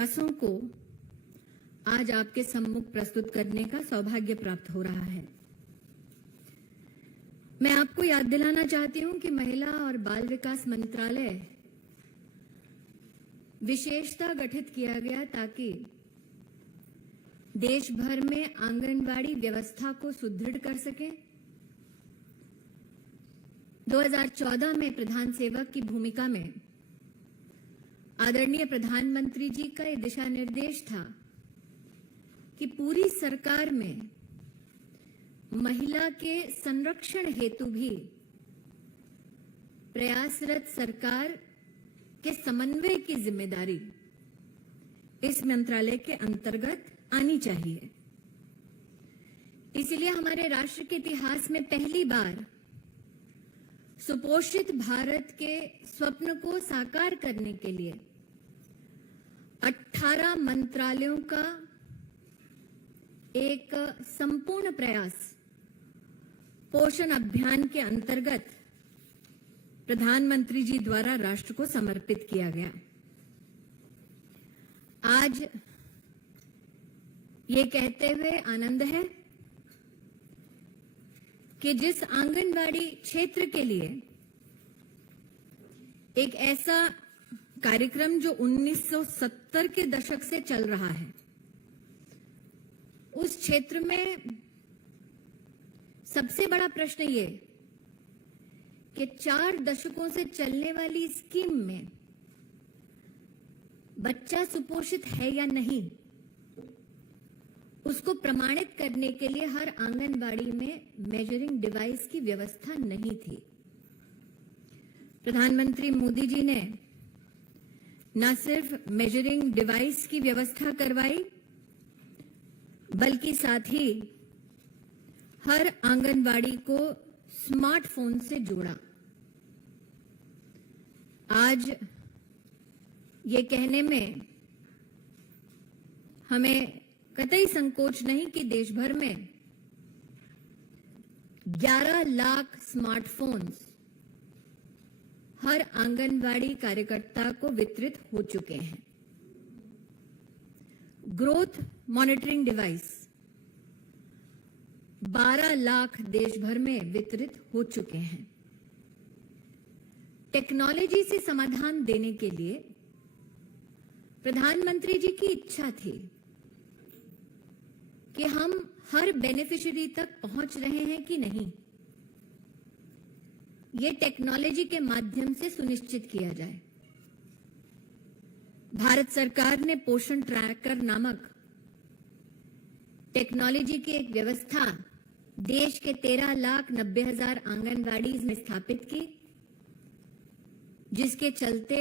प्रयासों को आज आपके सम्मुख प्रस्तुत करने का सौभाग्य प्राप्त हो रहा है। मैं आपको याद दिलाना चाहती हूं कि महिला और बाल विकास मंत्रालय विशेषता गठित किया गया ताकि देश भर में आंगनवाड़ी व्यवस्था को सुदृढ़ कर सके। 2014 में प्रधान सेवक की भूमिका में आदरणीय प्रधानमंत्री जी का ये दिशा निर्देश था कि पूरी सरकार में महिला के संरक्षण हेतु भी प्रयासरत सरकार के समन्वय की जिम्मेदारी इस मंत्रालय के अंतर्गत आनी चाहिए। इसलिए हमारे राष्ट्र के इतिहास में पहली बार सुपोषित भारत के स्वप्न को साकार करने के लिए 18 मंत्रालयों का एक संपूर्ण प्रयास पोषण अभियान के अंतर्गत प्रधानमंत्री जी द्वारा राष्ट्र को समर्पित किया गया। आज ये कहते हुए आनंद है कि जिस आंगनवाड़ी क्षेत्र के लिए एक ऐसा कार्यक्रम जो 1970 के दशक से चल रहा है, उस क्षेत्र में सबसे बड़ा प्रश्न ये कि 4 दशकों से चलने वाली स्कीम में बच्चा सुपोषित है या नहीं, उसको प्रमाणित करने के लिए हर आंगनबाड़ी में मेजरिंग डिवाइस की व्यवस्था नहीं थी। प्रधानमंत्री मोदी जी ने न सिर्फ मेजरिंग डिवाइस की व्यवस्था करवाई, बल्कि साथ ही हर आंगनबाड़ी को स्मार्टफोन से जोड़ा। आज ये कहने में हमें कतई संकोच नहीं कि देश भर में 11 लाख स्मार्टफोन्स हर आंगनवाड़ी कार्यकर्ता को वितरित हो चुके हैं। ग्रोथ मॉनिटरिंग डिवाइस 12 लाख देश भर में वितरित हो चुके हैं। टेक्नोलॉजी से समाधान देने के लिए प्रधानमंत्री जी की इच्छा थी कि हम हर बेनिफिशियरी तक पहुंच रहे हैं कि नहीं, ये टेक्नोलॉजी के माध्यम से सुनिश्चित किया जाए। भारत सरकार ने पोषण ट्रैकर नामक टेक्नोलॉजी की एक व्यवस्था देश के 13,90,000 आंगनवाड़ी में स्थापित की, जिसके चलते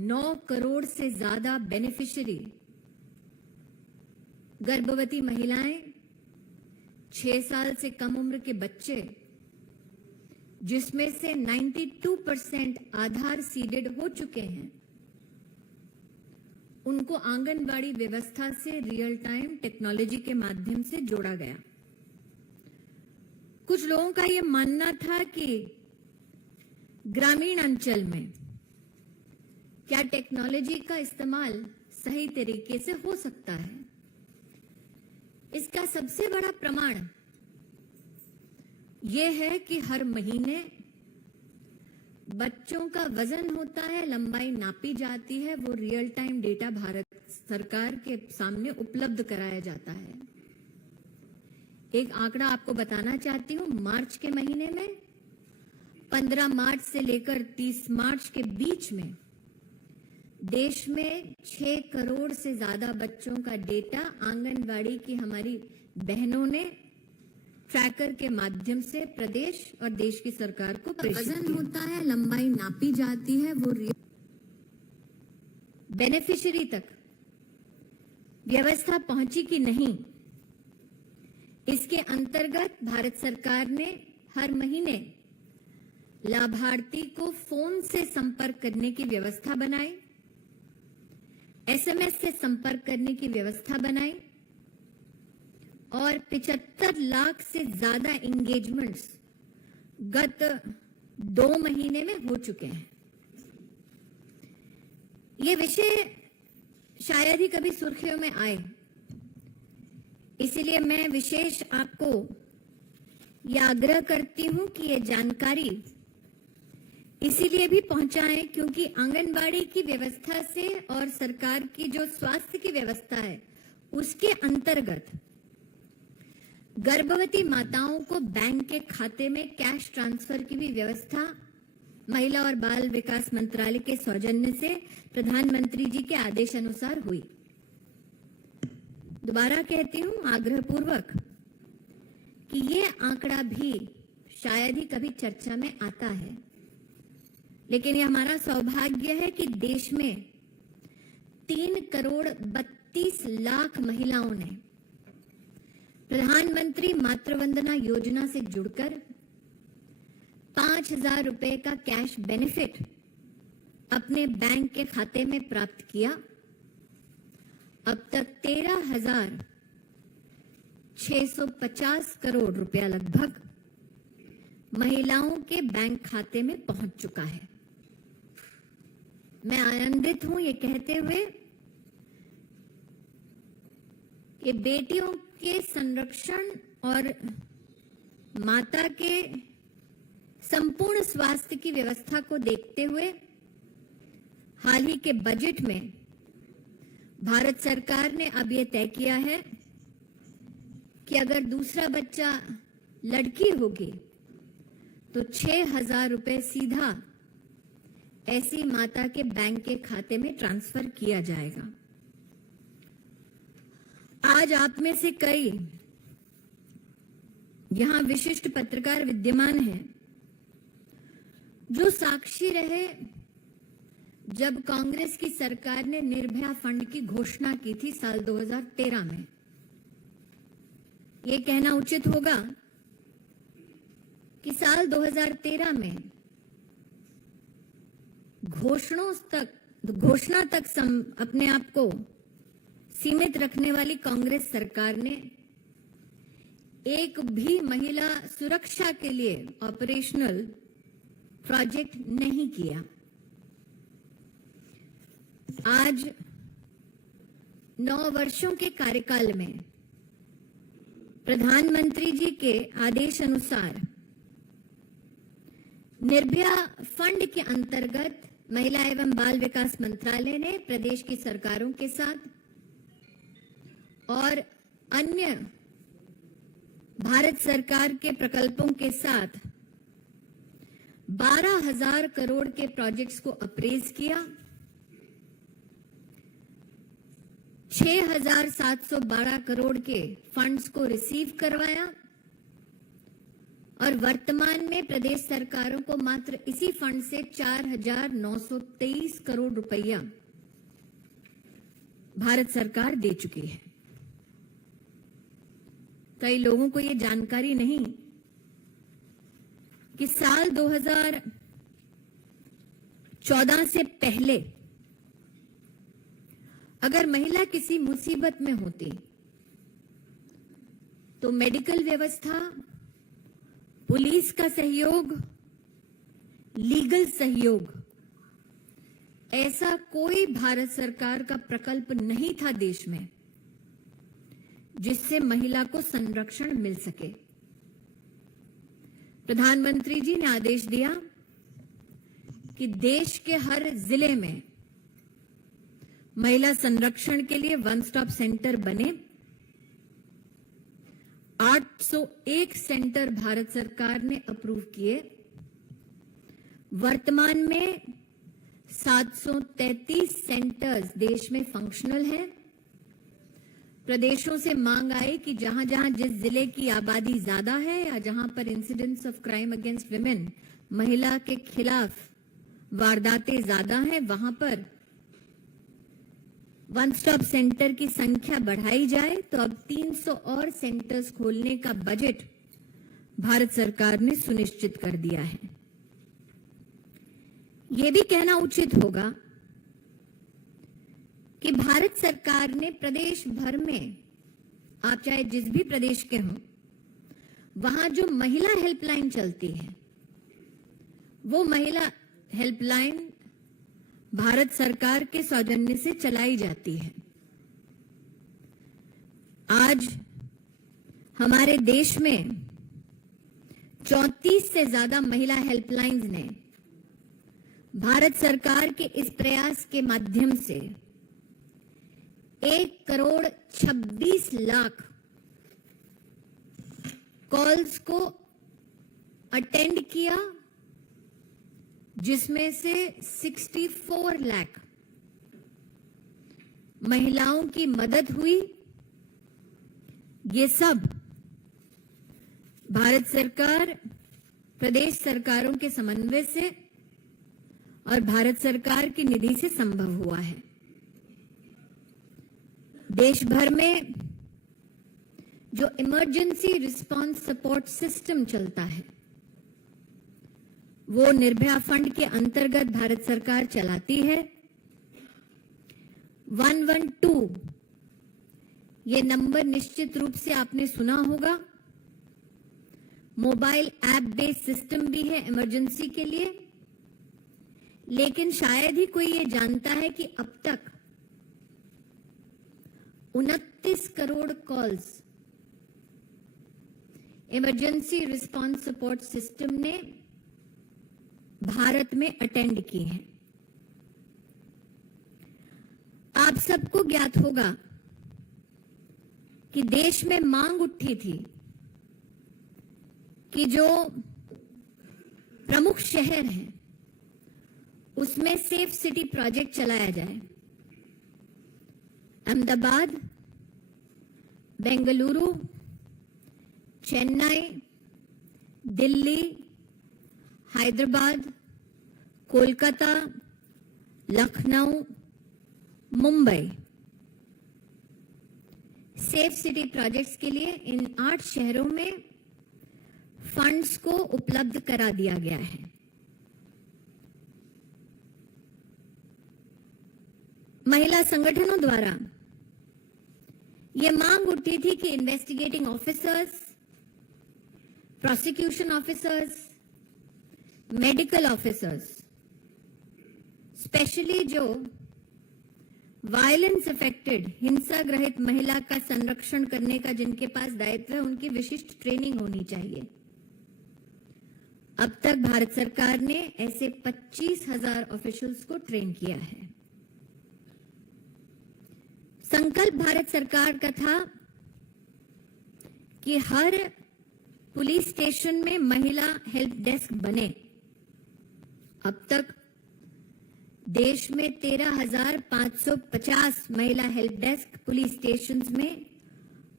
9 करोड़ से ज्यादा बेनिफिशियरी गर्भवती महिलाएं, 6 साल से कम उम्र के बच्चे, जिसमें से 92% आधार सीडेड हो चुके हैं, उनको आंगनवाड़ी व्यवस्था से रियल टाइम टेक्नोलॉजी के माध्यम से जोड़ा गया। कुछ लोगों का यह मानना था कि ग्रामीण अंचल में क्या टेक्नोलॉजी का इस्तेमाल सही तरीके से हो सकता है। इसका सबसे बड़ा प्रमाण यह है कि हर महीने बच्चों का वजन होता है, लंबाई नापी जाती है, वो रियल टाइम डेटा भारत सरकार के सामने उपलब्ध कराया जाता है। एक आंकड़ा आपको बताना चाहती हूं, मार्च के महीने में 15 मार्च से लेकर 30 मार्च के बीच में देश में 6 करोड़ से ज्यादा बच्चों का डेटा आंगनवाड़ी की हमारी बहनों ने ट्रैकर के माध्यम से प्रदेश और देश की सरकार को वजन होता है, लंबाई नापी जाती है, वो बेनिफिशियरी तक व्यवस्था पहुंची कि नहीं, इसके अंतर्गत भारत सरकार ने हर महीने लाभार्थी को फोन से संपर्क करने की व्यवस्था बनाई, एसएमएस से संपर्क करने की व्यवस्था बनाई और 75 लाख से ज्यादा एंगेजमेंट्स गत 2 महीने में हो चुके हैं। ये विषय शायद ही कभी सुर्खियों में आए, इसीलिए मैं विशेष आपको यह आग्रह करती हूं कि ये जानकारी इसीलिए भी पहुंचाएं क्योंकि आंगनबाड़ी की व्यवस्था से और सरकार की जो स्वास्थ्य की व्यवस्था है उसके अंतर्गत गर्भवती माताओं को बैंक के खाते में कैश ट्रांसफर की भी व्यवस्था महिला और बाल विकास मंत्रालय के सौजन्य से प्रधानमंत्री जी के आदेश अनुसार हुई। दोबारा कहती हूं आग्रहपूर्वक कि ये आंकड़ा भी शायद ही कभी चर्चा में आता है, लेकिन ये हमारा सौभाग्य है कि देश में 3,32,00,000 महिलाओं ने प्रधानमंत्री मातृवंदना योजना से जुड़कर 5,000 रुपए का कैश बेनिफिट अपने बैंक के खाते में प्राप्त किया। अब तक 13,650 करोड़ रुपया लगभग महिलाओं के बैंक खाते में पहुंच चुका है। मैं आनंदित हूं ये कहते हुए कि बेटियों के संरक्षण और माता के संपूर्ण स्वास्थ्य की व्यवस्था को देखते हुए हाल ही के बजट में भारत सरकार ने अब यह तय किया है कि अगर दूसरा बच्चा लड़की होगी तो 6,000 रुपए सीधा ऐसी माता के बैंक के खाते में ट्रांसफर किया जाएगा। आज आप में से कई यहां विशिष्ट पत्रकार विद्यमान हैं जो साक्षी रहे जब कांग्रेस की सरकार ने निर्भया फंड की घोषणा की थी साल 2013 में। यह कहना उचित होगा कि साल 2013 में घोषणा तक अपने आप को सीमित रखने वाली कांग्रेस सरकार ने एक भी महिला सुरक्षा के लिए ऑपरेशनल प्रोजेक्ट नहीं किया। आज 9 वर्षों के कार्यकाल में प्रधानमंत्री जी के आदेश अनुसार निर्भया फंड के अंतर्गत महिला एवं बाल विकास मंत्रालय ने प्रदेश की सरकारों के साथ और अन्य भारत सरकार के प्रकल्पों के साथ 12,000 करोड़ के प्रोजेक्ट्स को अप्रेज किया। 6,712 करोड़ के फंड्स को रिसीव करवाया और वर्तमान में प्रदेश सरकारों को मात्र इसी फंड से 4,923 करोड़ रुपया भारत सरकार दे चुकी है। कई लोगों को यह जानकारी नहीं कि साल 2014 से पहले अगर महिला किसी मुसीबत में होती तो मेडिकल व्यवस्था, पुलिस का सहयोग, लीगल सहयोग, ऐसा कोई भारत सरकार का प्रकल्प नहीं था देश में जिससे महिला को संरक्षण मिल सके। प्रधानमंत्री जी ने आदेश दिया कि देश के हर जिले में महिला संरक्षण के लिए वन स्टॉप सेंटर बने। 801 सेंटर भारत सरकार ने अप्रूव किए। वर्तमान में 733 सेंटर्स देश में फंक्शनल हैं। प्रदेशों से मांग आई कि जहां जहां जिस जिले की आबादी ज्यादा है या जहां पर incidents of crime against women, महिला के खिलाफ वारदातें ज्यादा हैं, वहां पर वन स्टॉप सेंटर की संख्या बढ़ाई जाए। तो अब 300 और सेंटर्स खोलने का बजट भारत सरकार ने सुनिश्चित कर दिया है। यह भी कहना उचित होगा कि भारत सरकार ने प्रदेश भर में, आप चाहे जिस भी प्रदेश के हों, वहां जो महिला हेल्पलाइन चलती है वो महिला हेल्पलाइन भारत सरकार के सौजन्य से चलाई जाती है। आज हमारे देश में 34 से ज्यादा महिला हेल्पलाइंस ने भारत सरकार के इस प्रयास के माध्यम से 1,26,00,000 कॉल्स को अटेंड किया, जिसमें से 64 लाख महिलाओं की मदद हुई। ये सब भारत सरकार, प्रदेश सरकारों के समन्वय से और भारत सरकार की निधि से संभव हुआ है। देश भर में जो इमरजेंसी रिस्पांस सपोर्ट सिस्टम चलता है, वो निर्भया फंड के अंतर्गत भारत सरकार चलाती है। 112 ये नंबर निश्चित रूप से आपने सुना होगा। मोबाइल ऐप बेस्ड सिस्टम भी है इमरजेंसी के लिए, लेकिन शायद ही कोई ये जानता है कि अब तक 29 crore calls emergency response support system ने भारत में अटेंड की हैं। आप सबको ज्ञात होगा कि देश में मांग उठी थी कि जो प्रमुख शहर हैं उसमें सेफ सिटी प्रोजेक्ट चलाया जाए। Ahmedabad, Bengaluru, Chennai, Delhi, Hyderabad, Kolkata, Lucknow, Mumbai, safe city projects के लिए इन 8 शहरों में फंड्स को उपलब्ध करा दिया गया है। महिला संगठनों द्वारा यह मांग उठी थी कि investigating officers, prosecution officers, medical officers, specially जो वायलेंस अफेक्टेड, हिंसा ग्रहित महिला का संरक्षण करने का जिनके पास दायित्व है, उनकी विशिष्ट ट्रेनिंग होनी चाहिए। अब तक भारत सरकार ने ऐसे 25,000 ऑफिशियल्स को ट्रेन किया है। संकल्प भारत सरकार का था कि हर पुलिस स्टेशन में महिला हेल्प डेस्क बने। अब तक देश में 13,550 महिला हेल्प डेस्क पुलिस स्टेशंस में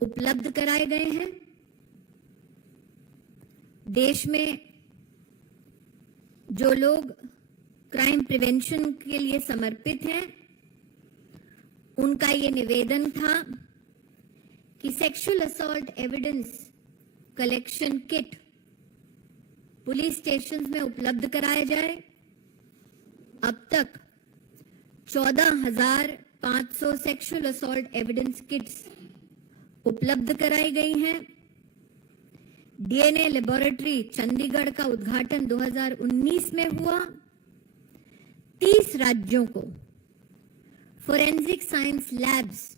उपलब्ध कराए गए हैं। देश में जो लोग क्राइम प्रिवेंशन के लिए समर्पित हैं, उनका ये निवेदन था कि sexual assault evidence collection kit police stations में उपलब्ध कराया जाए। अब तक 14,500 सेक्सुअल असॉल्ट एविडेंस किट्स उपलब्ध कराई गई हैं। डीएनए लेबोरेटरी चंडीगढ़ का उद्घाटन 2019 में हुआ। 30 राज्यों को फोरेंसिक साइंस लैब्स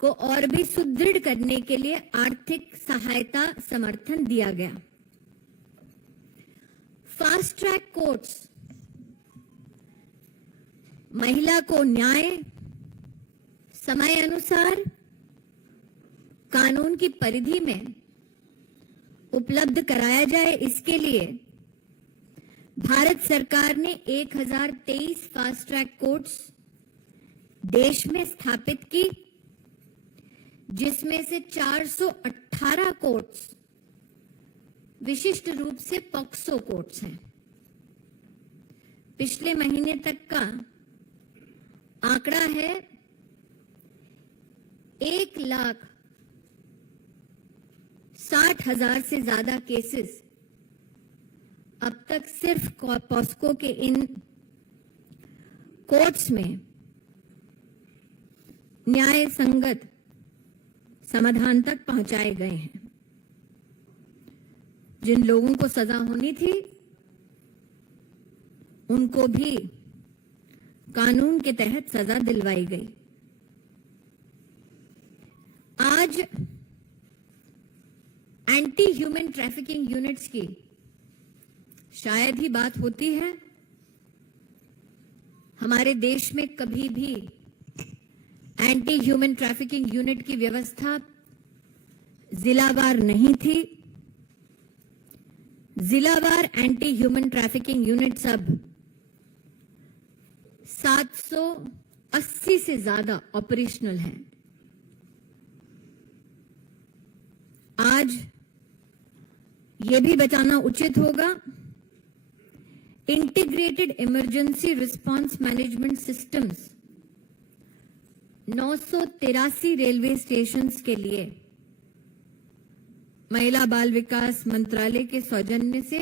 को और भी सुदृढ़ करने के लिए आर्थिक सहायता समर्थन दिया गया। फास्ट ट्रैक कोर्ट्स महिला को न्याय समय अनुसार कानून की परिधि में उपलब्ध कराया जाए, इसके लिए भारत सरकार ने 1023 फास्ट ट्रैक कोर्ट्स देश में स्थापित की, जिसमें से 418 कोर्ट्स विशिष्ट रूप से पॉक्सो कोर्ट्स हैं। पिछले महीने तक का आंकड़ा है 1,60,000 से ज्यादा केसेस अब तक सिर्फ पॉस्को के इन कोर्ट्स में न्याय संगत समाधान तक पहुंचाए गए हैं। जिन लोगों को सजा होनी थी, उनको भी कानून के तहत सजा दिलवाई गई। आज एंटी ह्यूमन ट्रैफिकिंग यूनिट्स की शायद ही बात होती है। हमारे देश में कभी भी एंटी ह्यूमन ट्रैफिकिंग यूनिट की व्यवस्था जिलावार नहीं थी। जिलावार एंटी ह्यूमन ट्रैफिकिंग यूनिट्स अब 780 से ज्यादा ऑपरेशनल हैं। आज ये भी बताना उचित होगा, integrated emergency response management systems 983 railway stations के लिए महिला बाल विकास मंत्रालय के सौजन्य से